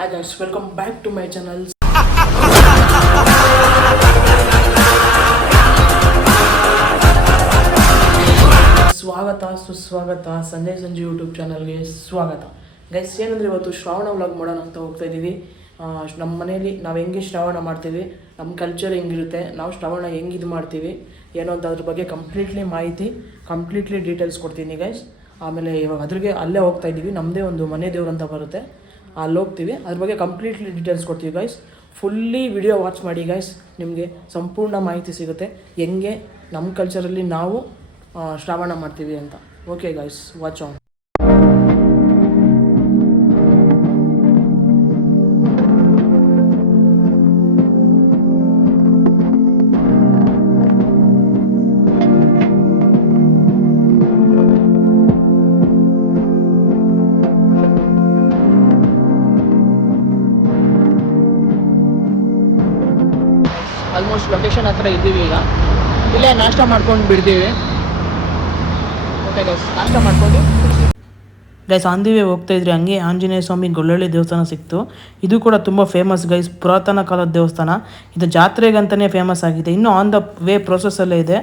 Hi guys, welcome back to my channel. ಸ್ವಾಗತ ಸುಸ್ವಾಗತ ಸಂಜೆ ಯೂಟ್ಯೂಬ್ ಚಾನಲ್ಗೆ ಸ್ವಾಗತ. ಗೈಸ್ ಏನಂದರೆ ಇವತ್ತು ಶ್ರಾವಣ ವ್ಲಾಗ್ ಮಾಡೋಣ ಅಂತ ಹೋಗ್ತಾ ಇದ್ದೀವಿ. ನಮ್ಮ ಮನೇಲಿ ನಾವು ಹೆಂಗೆ ಶ್ರಾವಣ ಮಾಡ್ತೀವಿ, ನಮ್ಮ ಕಲ್ಚರ್ ಹೆಂಗಿರುತ್ತೆ, ನಾವು ಶ್ರಾವಣ ಹೆಂಗೆ ಇದು ಮಾಡ್ತೀವಿ ಏನೋ ಅಂತ ಅದ್ರ ಬಗ್ಗೆ ಕಂಪ್ಲೀಟ್ಲಿ ಡೀಟೇಲ್ಸ್ ಕೊಡ್ತೀನಿ ಗೈಸ್. ಆಮೇಲೆ ಇವಾಗ ಅದ್ರಿಗೆ ಅಲ್ಲೇ ಹೋಗ್ತಾ ಇದ್ದೀವಿ, ನಮ್ಮದೇ ಒಂದು ಮನೆ ದೇವ್ರು ಅಂತ ಬರುತ್ತೆ, ಅಲ್ಲಿ ಹೋಗ್ತೀವಿ. ಅದ್ರ ಬಗ್ಗೆ ಕಂಪ್ಲೀಟ್ಲಿ ಡೀಟೇಲ್ಸ್ ಕೊಡ್ತೀವಿ ಗೈಸ್. ಫುಲ್ಲಿ ವಿಡಿಯೋ ವಾಚ್ ಮಾಡಿ ಗೈಸ್, ನಿಮಗೆ ಸಂಪೂರ್ಣ ಮಾಹಿತಿ ಸಿಗುತ್ತೆ ಹೆಂಗೆ ನಮ್ಮ ಕಲ್ಚರಲ್ಲಿ ನಾವು ಶ್ರಾವಣ ಮಾಡ್ತೀವಿ ಅಂತ. Okay guys, watch on. Almost location ಹತ್ರ ಇದ್ದೀವಿ ಈಗ. ಇಲ್ಲೇ ನಾಷ್ಟ ಮಾಡ್ಕೊಂಡು ಬಿಡ್ತೀವಿ. ಓಕೆ ಗೈಸ್, ನಾಷ್ಟ ಮಾಡ್ಕೊಂಡು ಗೈಸ್ ಆನ್ ದಿ ವೇ ಹೋಗ್ತಾ ಇದ್ರಿ, ಹಂಗೆ ಆಂಜನೇಯ ಸ್ವಾಮಿ ಗೊಳ್ಳಳ್ಳಿ ದೇವಸ್ಥಾನ ಸಿಕ್ತು. ಇದು ಕೂಡ ತುಂಬ ಫೇಮಸ್ ಗೈಸ್, ಪುರಾತನ ಕಾಲದ ದೇವಸ್ಥಾನ. ಇದು ಜಾತ್ರೆಗಂತಲೇ ಫೇಮಸ್ ಆಗಿದೆ. ಇನ್ನೂ ಆನ್ ದ ವೇ ಪ್ರೊಸೆಸ್ಸಲ್ಲೇ ಇದೆ,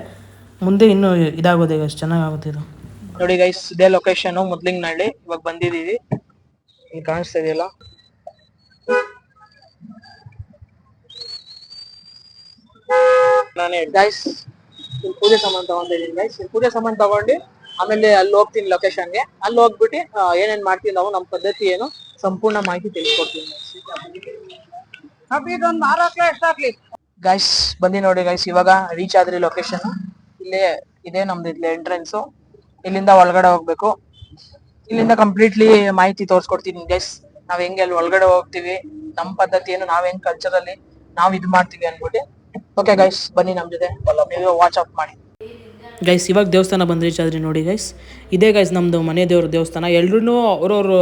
ಮುಂದೆ ಇನ್ನೂ ಇದಾಗೋದೆ ಗೈಸ್, ಚೆನ್ನಾಗಾಗುತ್ತೆ ಇದು. ನೋಡಿ ಗೈಸ್, ಇದೇ ಲೊಕೇಶನು ಮುದ್ಲಿಂಗನಹಳ್ಳಿ. ಇವಾಗ ಬಂದಿದ್ದೀವಿ, ಇಲ್ಲಿ ಕಾಣಿಸ್ತಾ ಇದೆಯಲ್ಲ. ನಾನು ಗೈಸ್ ಪೂಜೆ ಸಾಮಾನು ತಗೊಂಡಿದ್ದೀನಿ ಗೈಸ್. ಪೂಜೆ ಸಾಮಾನು ತಗೊಂಡು ಆಮೇಲೆ ಅಲ್ಲಿ ಹೋಗ್ತೀನಿ ಲೊಕೇಶನ್ಗೆ. ಅಲ್ಲಿ ಹೋಗ್ಬಿಟ್ಟು ಏನೇನ್ ಮಾಡ್ತೀವಿ ನಾವು, ನಮ್ಮ ಪದ್ಧತಿ ಏನು, ಸಂಪೂರ್ಣ ಮಾಹಿತಿ ತಿಳಿಸ್ಕೊಡ್ತೀನಿ ಗೈಸ್. ಬಂದಿ ನೋಡಿ ಗೈಸ್, ಇವಾಗ ರೀಚ್ ಆದ್ರಿ ಲೊಕೇಶನ್. ಇಲ್ಲೇ ಇದೆ ನಮ್ದು, ಇಲ್ಲೇ ಎಂಟ್ರೆನ್ಸು. ಇಲ್ಲಿಂದ ಒಳಗಡೆ ಹೋಗ್ಬೇಕು. ಇಲ್ಲಿಂದ ಕಂಪ್ಲೀಟ್ಲಿ ಮಾಹಿತಿ ತೋರಿಸ್ಕೊಡ್ತೀನಿ ಗೈಸ್, ನಾವ್ ಹೆಂಗೆ ಅಲ್ಲಿ ಒಳಗಡೆ ಹೋಗ್ತೀವಿ, ನಮ್ಮ ಪದ್ಧತಿ ಏನು, ನಾವ್ ಹೆಂಗ್ ಕಲ್ಚರಲ್ಲಿ ನಾವ್ ಇದು ಮಾಡ್ತೀವಿ ಅನ್ಬಿಟ್ಟು. ಓಕೆ ಗೈಸ್, ಬನ್ನಿ ನಮ್ಮ ಜೊತೆ, ನೀವು ವಾಚ್ ಅಪ್ ಮಾಡಿ ಗೈಸ್. ಇವಾಗ ದೇವಸ್ಥಾನ ಬಂದು ರೀಚ್ ಆದ್ರಿ ನೋಡಿ ಗೈಸ್. ಇದೇ ಗೈಸ್ ನಮ್ಮದು ಮನೆ ದೇವ್ರ ದೇವಸ್ಥಾನ. ಎಲ್ಲರೂ ಅವ್ರವ್ರು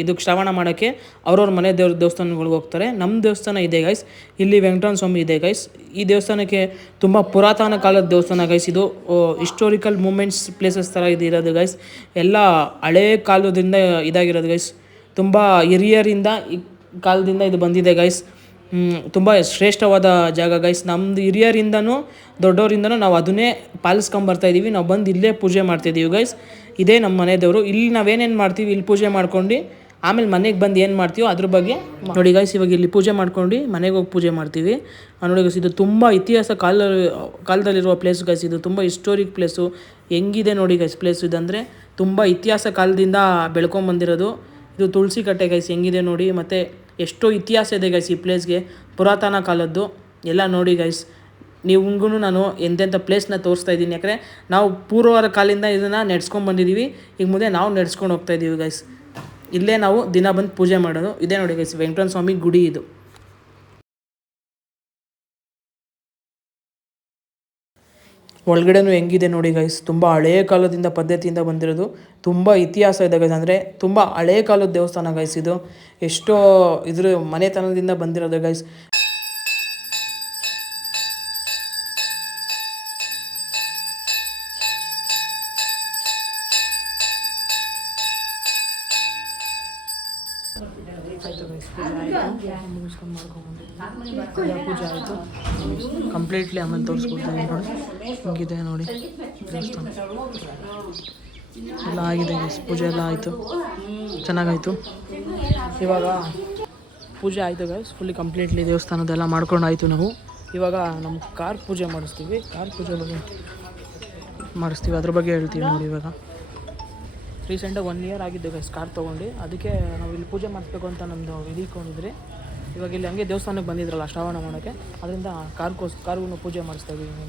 ಇದಕ್ಕೆ ಶ್ರವಣ ಮಾಡೋಕ್ಕೆ ಅವ್ರವ್ರ ಮನೆ ದೇವ್ರ ದೇವಸ್ಥಾನಗಳಿಗೆ ಹೋಗ್ತಾರೆ. ನಮ್ಮ ದೇವಸ್ಥಾನ ಇದೆ ಗೈಸ್, ಇಲ್ಲಿ ವೆಂಕಟರಮಣ ಸ್ವಾಮಿ ಇದೆ ಗೈಸ್. ಈ ದೇವಸ್ಥಾನಕ್ಕೆ ತುಂಬ ಪುರಾತನ ಕಾಲದ ದೇವಸ್ಥಾನ ಗೈಸ್. ಇದು ಹಿಸ್ಟೋರಿಕಲ್ ಮೂಮೆಂಟ್ಸ್ ಪ್ಲೇಸಸ್ ಥರ ಇದು ಇರೋದು ಗೈಸ್. ಎಲ್ಲ ಹಳೇ ಕಾಲದಿಂದ ಇದಾಗಿರೋದು ಗೈಸ್. ತುಂಬ ಹಿರಿಯರಿಂದ ಈ ಕಾಲದಿಂದ ಇದು ಬಂದಿದೆ ಗೈಸ್. ತುಂಬ ಶ್ರೇಷ್ಠವಾದ ಜಾಗ ಗೈಸ್. ನಮ್ಮದು ಹಿರಿಯರಿಂದನೂ ದೊಡ್ಡವರಿಂದನೂ ನಾವು ಅದನ್ನೇ ಪಾಲಿಸ್ಕೊಂಬರ್ತಾ ಇದ್ದೀವಿ. ನಾವು ಬಂದು ಇಲ್ಲೇ ಪೂಜೆ ಮಾಡ್ತಾಯಿದ್ದೀವಿ ಗೈಸ್. ಇದೇ ನಮ್ಮ ಮನೆ ದೇವರು. ಇಲ್ಲಿ ನಾವೇನೇನು ಮಾಡ್ತೀವಿ, ಇಲ್ಲಿ ಪೂಜೆ ಮಾಡ್ಕೊಂಡು ಆಮೇಲೆ ಮನೆಗೆ ಬಂದು ಏನು ಮಾಡ್ತೀವೋ ಅದ್ರ ಬಗ್ಗೆ ನೋಡಿ ಗೈಸ್. ಇವಾಗ ಇಲ್ಲಿ ಪೂಜೆ ಮಾಡ್ಕೊಂಡು ಮನೆಗೆ ಹೋಗಿ ಪೂಜೆ ಮಾಡ್ತೀವಿ. ನೋಡಿ ಗೈಸ್, ಇದು ತುಂಬ ಇತಿಹಾಸ ಕಾಲದಲ್ಲಿರುವ ಪ್ಲೇಸ್ ಗೈಸ್. ಇದು ತುಂಬ ಹಿಸ್ಟೋರಿಕ್ ಪ್ಲೇಸು. ಹೆಂಗಿದೆ ನೋಡಿ ಗೈಸ್ ಪ್ಲೇಸ್. ಇದಂದರೆ ತುಂಬ ಇತಿಹಾಸ ಕಾಲದಿಂದ ಬೆಳ್ಕೊಂಬಂದಿರೋದು. ಇದು ತುಳಸಿ ಕಟ್ಟೆ ಗೈಸ್, ಹೆಂಗಿದೆ ನೋಡಿ. ಮತ್ತು ಎಷ್ಟೋ ಇತಿಹಾಸ ಇದೆ ಗೈಸ್ ಈ ಪ್ಲೇಸ್ಗೆ, ಪುರಾತನ ಕಾಲದ್ದು ಎಲ್ಲ ನೋಡಿ ಗೈಸ್. ನಿಮ್ಗೂ ನಾನು ಎಂತೆಂಥ ಪ್ಲೇಸ್ನ ತೋರಿಸ್ತಾ ಇದ್ದೀನಿ, ಯಾಕಂದರೆ ನಾವು ಪೂರ್ವರ ಕಾಲದಿಂದ ಇದನ್ನು ನಡೆಸ್ಕೊಂಡು ಬಂದಿದ್ದೀವಿ. ಈಗ ಮುಂದೆ ನಾವು ನಡೆಸ್ಕೊಂಡು ಹೋಗ್ತಾ ಇದ್ದೀವಿ ಗೈಸ್. ಇಲ್ಲೇ ನಾವು ದಿನ ಬಂದು ಪೂಜೆ ಮಾಡೋದು. ಇದೇ ನೋಡಿ ಗೈಸ್, ವೆಂಕಟರಮಣ ಸ್ವಾಮಿ ಗುಡಿ ಇದು. ಒಳಗಡೆನೂ ಹೆಂಗಿದೆ ನೋಡಿ ಗೈಸ್, ತುಂಬ ಹಳೆಯ ಕಾಲದಿಂದ ಪದ್ಧತಿಯಿಂದ ಬಂದಿರೋದು. ತುಂಬ ಇತಿಹಾಸ ಇದೆ ಗೈಸ್, ಅಂದರೆ ತುಂಬ ಹಳೆಯ ಕಾಲದ ದೇವಸ್ಥಾನ ಗೈಸ್ ಇದು. ಎಷ್ಟೋ ಇದ್ರ ಮನೆತನದಿಂದ ಬಂದಿರೋದು ಗೈಸ್. ಆಯಿತು ಗೈಸ್, ಪೂಜೆ ಆಯಿತು, ಮುಗಿಸ್ಕೊಂಡು ಮಾಡ್ಕೊಂಡ್ಬಂದು ಪೂಜೆ ಆಯಿತು ಕಂಪ್ಲೀಟ್ಲಿ. ಆಮೇಲೆ ತೋರಿಸ್ಕೊಡ್ತೀನಿ ನೋಡಿ, ಹಿಂಗಿದೆ ನೋಡಿ ದೇವಸ್ಥಾನ ಎಲ್ಲ ಆಗಿದೆ ಗೈಸ್. ಪೂಜೆ ಎಲ್ಲ ಆಯಿತು, ಚೆನ್ನಾಗಾಯಿತು. ಇವಾಗ ಪೂಜೆ ಆಯಿತು ಗೈಸ್, ಫುಲ್ಲಿ ಕಂಪ್ಲೀಟ್ಲಿ ದೇವಸ್ಥಾನದೆಲ್ಲ ಮಾಡ್ಕೊಂಡು ಆಯಿತು. ನಾವು ಇವಾಗ ನಮ್ಮ ಕಾರ್ ಪೂಜೆ ಮಾಡಿಸ್ತೀವಿ. ಕಾರ್ ಪೂಜೆ ಬಗ್ಗೆ ಮಾಡಿಸ್ತೀವಿ, ಅದ್ರ ಬಗ್ಗೆ ಹೇಳ್ತೀವಿ ನೋಡಿ. ಇವಾಗ ರೀಸೆಂಟಾಗಿ 1 ಇಯರ್ ಆಗಿದ್ದು ಗೈಸ್ ಕಾರ್ ತೊಗೊಂಡು. ಅದಕ್ಕೆ ನಾವು ಇಲ್ಲಿ ಪೂಜೆ ಮಾಡಿಸ್ಬೇಕು ಅಂತ ನಮ್ಮದು ಇದ್ಕೊಂಡಿದ್ರಿ. ಇವಾಗ ಇಲ್ಲಿ ಹಂಗೆ ದೇವಸ್ಥಾನಕ್ಕೆ ಬಂದಿದ್ರಲ್ಲ ಶ್ರಾವಣ ಮಾಡೋಕ್ಕೆ, ಅದರಿಂದ ಕಾರ್ಗೂ ಪೂಜೆ ಮಾಡಿಸ್ತಾ ಇದ್ದೀವಿ.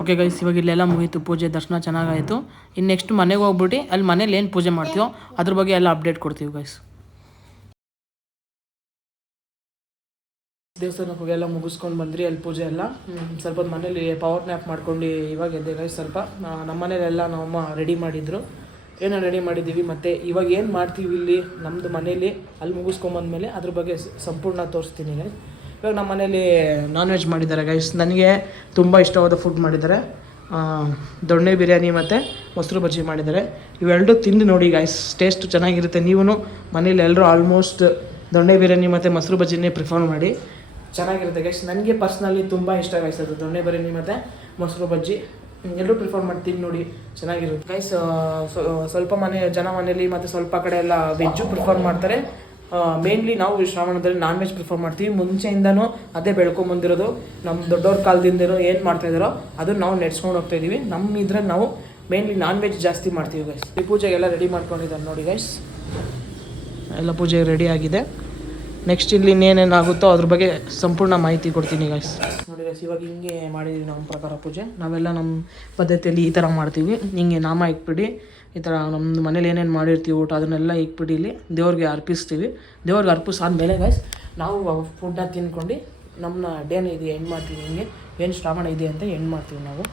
ಓಕೆ ಗೈಸ್, ಇವಾಗ ಇಲ್ಲೆಲ್ಲ ಮುಗೀತು ಪೂಜೆ, ದರ್ಶನ ಚೆನ್ನಾಗಾಯಿತು. ಇನ್ನು ನೆಕ್ಸ್ಟ್ ಮನೆಗೆ ಹೋಗ್ಬಿಟ್ಟು ಅಲ್ಲಿ ಮನೇಲಿ ಏನು ಪೂಜೆ ಮಾಡ್ತೀವೋ ಅದ್ರ ಬಗ್ಗೆ ಎಲ್ಲ ಅಪ್ಡೇಟ್ ಕೊಡ್ತೀವಿ ಗೈಸ್. ದೇವಸ್ಥಾನಕ್ಕೆ ಹೋಗಿ ಎಲ್ಲ ಮುಗಿಸ್ಕೊಂಡು ಬಂದ್ರಿ. ಅಲ್ಲಿ ಪೂಜೆ ಎಲ್ಲ ಸ್ವಲ್ಪ ಮನೇಲಿ ಪವರ್ ನ್ಯಾಪ್ ಮಾಡ್ಕೊಂಡು ಇವಾಗ ಎದ್ದೆ ಗೈಸ್. ಸ್ವಲ್ಪ ನಮ್ಮ ಮನೇಲೆಲ್ಲ ನಮ್ಮಮ್ಮ ರೆಡಿ ಮಾಡಿದ್ರು, ಏನೋ ರೆಡಿ ಮಾಡಿದ್ದೀವಿ. ಮತ್ತು ಇವಾಗ ಏನು ಮಾಡ್ತೀವಿ ಇಲ್ಲಿ ನಮ್ಮದು ಮನೇಲಿ ಅಲ್ಲಿ ಮುಗಿಸ್ಕೊಂಬಂದ್ಮೇಲೆ ಅದ್ರ ಬಗ್ಗೆ ಸಂಪೂರ್ಣ ತೋರಿಸ್ತೀನಿ ಗೈಸ್. ಇವಾಗ ನಮ್ಮ ಮನೇಲಿ ನಾನ್ ವೆಜ್ ಮಾಡಿದ್ದಾರೆ ಗೈಸ್. ನನಗೆ ತುಂಬ ಇಷ್ಟವಾದ ಫುಡ್ ಮಾಡಿದ್ದಾರೆ. ದೊಣ್ಣೆ ಬಿರಿಯಾನಿ ಮತ್ತು ಮೊಸರು ಬಜ್ಜಿ ಮಾಡಿದ್ದಾರೆ. ಇವೆರಡು ತಿಂದು ನೋಡಿ ಗೈಸ್, ಟೇಸ್ಟ್ ಚೆನ್ನಾಗಿರುತ್ತೆ. ನೀವು ಮನೇಲಿ ಎಲ್ಲರೂ ಆಲ್ಮೋಸ್ಟ್ ದೊಣ್ಣೆ ಬಿರಿಯಾನಿ ಮತ್ತು ಮೊಸರು ಬಜ್ಜಿನೇ ಪ್ರಿಫರ್ ಮಾಡಿ, ಚೆನ್ನಾಗಿರುತ್ತೆ ಗೈಸ್. ನನಗೆ ಪರ್ಸ್ನಲಿ ತುಂಬ ಇಷ್ಟ ಗೈಸ್ ಅದು ದೊಣ್ಣೆ ಬಿರಿಯಾನಿ ಮತ್ತು ಮೊಸರು ಬಜ್ಜಿ. ಎಲ್ಲರೂ ಪ್ರಿಫರ್ ಮಾಡ್ತೀನಿ ನೋಡಿ, ಚೆನ್ನಾಗಿರುತ್ತೆ ಗೈಸ್. ಸ್ವಲ್ಪ ಮನೇಲಿ ಮತ್ತು ಸ್ವಲ್ಪ ಕಡೆ ಎಲ್ಲ ವೆಜ್ಜು ಪ್ರಿಫರ್ ಮಾಡ್ತಾರೆ. ಮೇನ್ಲಿ ನಾವು ಶ್ರಾವಣದಲ್ಲಿ ನಾನ್ ವೆಜ್ ಪ್ರಿಫರ್ ಮಾಡ್ತೀವಿ. ಮುಂಚೆಯಿಂದನೂ ಅದೇ ಬೆಳ್ಕೊಂಬಂದಿರೋದು. ನಮ್ಮ ದೊಡ್ಡವ್ರ ಕಾಲದಿಂದನೂ ಏನು ಮಾಡ್ತಾಯಿದ್ದಾರೋ ಅದನ್ನು ನಾವು ನಡೆಸ್ಕೊಂಡು ಹೋಗ್ತಾಯಿದ್ದೀವಿ. ನಮ್ಮ ಇದ್ರಲ್ಲಿ ನಾವು ಮೇನ್ಲಿ ನಾನ್ ವೆಜ್ ಜಾಸ್ತಿ ಮಾಡ್ತೀವಿ ಗೈಸ್. ಈ ಪೂಜೆಗೆಲ್ಲ ರೆಡಿ ಮಾಡ್ಕೊಂಡಿದ್ದಾರೆ ನೋಡಿ ಗೈಸ್, ಎಲ್ಲ ಪೂಜೆ ರೆಡಿ ಆಗಿದೆ. ನೆಕ್ಸ್ಟ್ ಇಲ್ಲಿ ಇನ್ನೇನೇನಾಗುತ್ತೋ ಅದ್ರ ಬಗ್ಗೆ ಸಂಪೂರ್ಣ ಮಾಹಿತಿ ಕೊಡ್ತೀನಿ ಗೈಸ್. ನೋಡಿ ಗೈಸ್, ಇವಾಗ ಹಿಂಗೆ ಮಾಡಿದ್ದೀವಿ ನಮ್ಮ ಪ್ರಕಾರ ಪೂಜೆ. ನಾವೆಲ್ಲ ನಮ್ಮ ಪದ್ಧತಿಯಲ್ಲಿ ಈ ಥರ ಮಾಡ್ತೀವಿ. ಹಿಂಗೆ ನಾಮ ಇಕ್ಬಿಟ್ಟು ಈ ಥರ ನಮ್ಮ ಮನೇಲಿ ಏನೇನು ಮಾಡಿರ್ತೀವಿ ಊಟ ಅದನ್ನೆಲ್ಲ ಇಕ್ಬಿಟ್ಟು ಇಲ್ಲಿ ದೇವ್ರಿಗೆ ಅರ್ಪಿಸ್ತೀವಿ. ದೇವ್ರಿಗೆ ಅರ್ಪಿಸಾದ್ಮೇಲೆ ಗೈಸ್ ನಾವು ಫುಡ್ನ ತಿನ್ಕೊಂಡು ನಮ್ಮ ಡೇನ ಇದೆ ಎಂಡ್ ಮಾಡ್ತೀವಿ. ಹಿಂಗೆ ಏನು ಶ್ರಾವಣ ಇದೆ ಅಂತ ಎಂಡ್ ಮಾಡ್ತೀವಿ ನಾವು.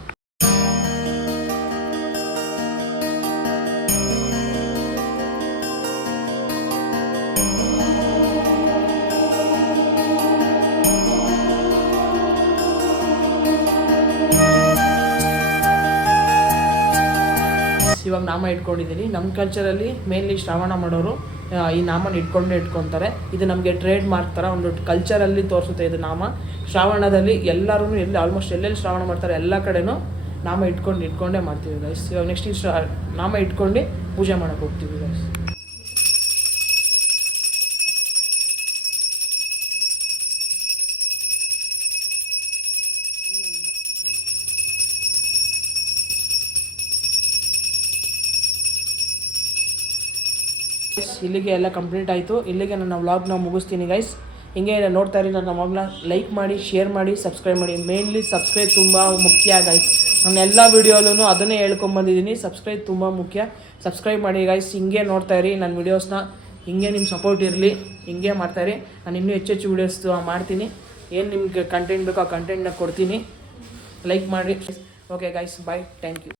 ಇವಾಗ ನಾಮ ಇಟ್ಕೊಂಡಿದ್ದೀನಿ. ನಮ್ಮ ಕಲ್ಚರಲ್ಲಿ ಮೇನ್ಲಿ ಶ್ರಾವಣ ಮಾಡೋರು ಈ ನಾಮನ ಇಟ್ಕೊತಾರೆ. ಇದು ನಮಗೆ ಟ್ರೇಡ್ ಮಾರ್ಕ್ ಥರ ಒಂದು ಕಲ್ಚರಲ್ಲಿ ತೋರಿಸುತ್ತೆ ಇದು ನಾಮ. ಶ್ರಾವಣದಲ್ಲಿ ಎಲ್ಲರೂ ಆಲ್ಮೋಸ್ಟ್ ಎಲ್ಲೆಲ್ಲಿ ಶ್ರಾವಣ ಮಾಡ್ತಾರೆ ಎಲ್ಲ ಕಡೆನೂ ನಾಮ ಇಟ್ಕೊಂಡೇ ಮಾಡ್ತೀವಿ ಗೈಸ್. ಇವಾಗ ನೆಕ್ಸ್ಟ್ ನಾಮ ಇಟ್ಕೊಂಡು ಪೂಜೆ ಮಾಡೋಕೆ ಹೋಗ್ತೀವಿ ಗೈಸ್. ಇಲ್ಲಿಗೆ ಎಲ್ಲ ಕಂಪ್ಲೀಟ್ ಆಯಿತು. ಇಲ್ಲಿಗೆ ನನ್ನ ವ್ಲಾಗ್ನ ಮುಗಿಸ್ತೀನಿ ಗೈಸ್. ಹಿಂಗೆ ನೋಡ್ತಾ ಇರಿ ನನ್ನ ವ್ಲಾಗ್ನ ಲೈಕ್ ಮಾಡಿ, ಶೇರ್ ಮಾಡಿ, ಸಬ್ಸ್ಕ್ರೈಬ್ ಮಾಡಿ. ಮೇನ್ಲಿ ಸಬ್ಸ್ಕ್ರೈಬ್ ತುಂಬ ಮುಖ್ಯ ಗೈಸ್. ನಾನು ಎಲ್ಲ ವೀಡಿಯೋಲೂ ಅದನ್ನೇ ಹೇಳ್ಕೊಂಬಂದಿದ್ದೀನಿ, ಸಬ್ಸ್ಕ್ರೈಬ್ ತುಂಬ ಮುಖ್ಯ. ಸಬ್ಸ್ಕ್ರೈಬ್ ಮಾಡಿ ಗೈಸ್. ಹಿಂಗೆ ನೋಡ್ತಾ ಇರಿ ನನ್ನ ವೀಡಿಯೋಸ್ನ, ಹಿಂಗೆ ನಿಮ್ಮ ಸಪೋರ್ಟ್ ಇರಲಿ, ಹಿಂಗೆ ಮಾಡ್ತಾಯಿರಿ. ನಾನು ಇನ್ನೂ ಹೆಚ್ಚು ವೀಡಿಯೋಸ್ ಮಾಡ್ತೀನಿ. ಏನು ನಿಮ್ಗೆ ಕಂಟೆಂಟ್ ಬೇಕೋ ಆ ಕಂಟೆಂಟ್ನ ಕೊಡ್ತೀನಿ. ಲೈಕ್ ಮಾಡಿ. Okay guys, bye, thank you.